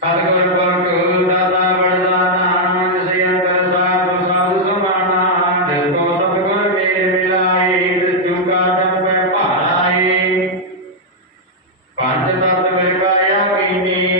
ਸਤਿਗੁਰ ਪ੍ਰਭੂ ਦਾਤਾ ਬੜਦਾ ਨਾਮ ਸਿਆ ਪ੍ਰਸਾਦ ਸਾਧੂ ਸਮਾਣਾ ਦੇਖੋ ਸਤਿਗੁਰ ਮੇਰੇ ਮਿਲਾਏ ਤ੍ਰਿਜੂ ਕਾ ਤਨ ਪੈ ਭਾਰਾਏ ਪੰਜ ਤਤ ਮਿਲ ਕਾਇਆ ਕੀਨੀ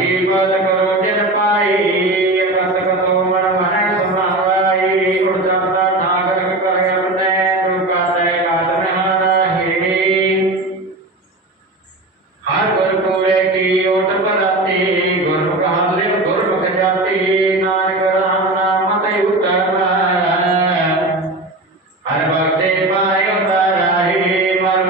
ीपदकरोजनपायी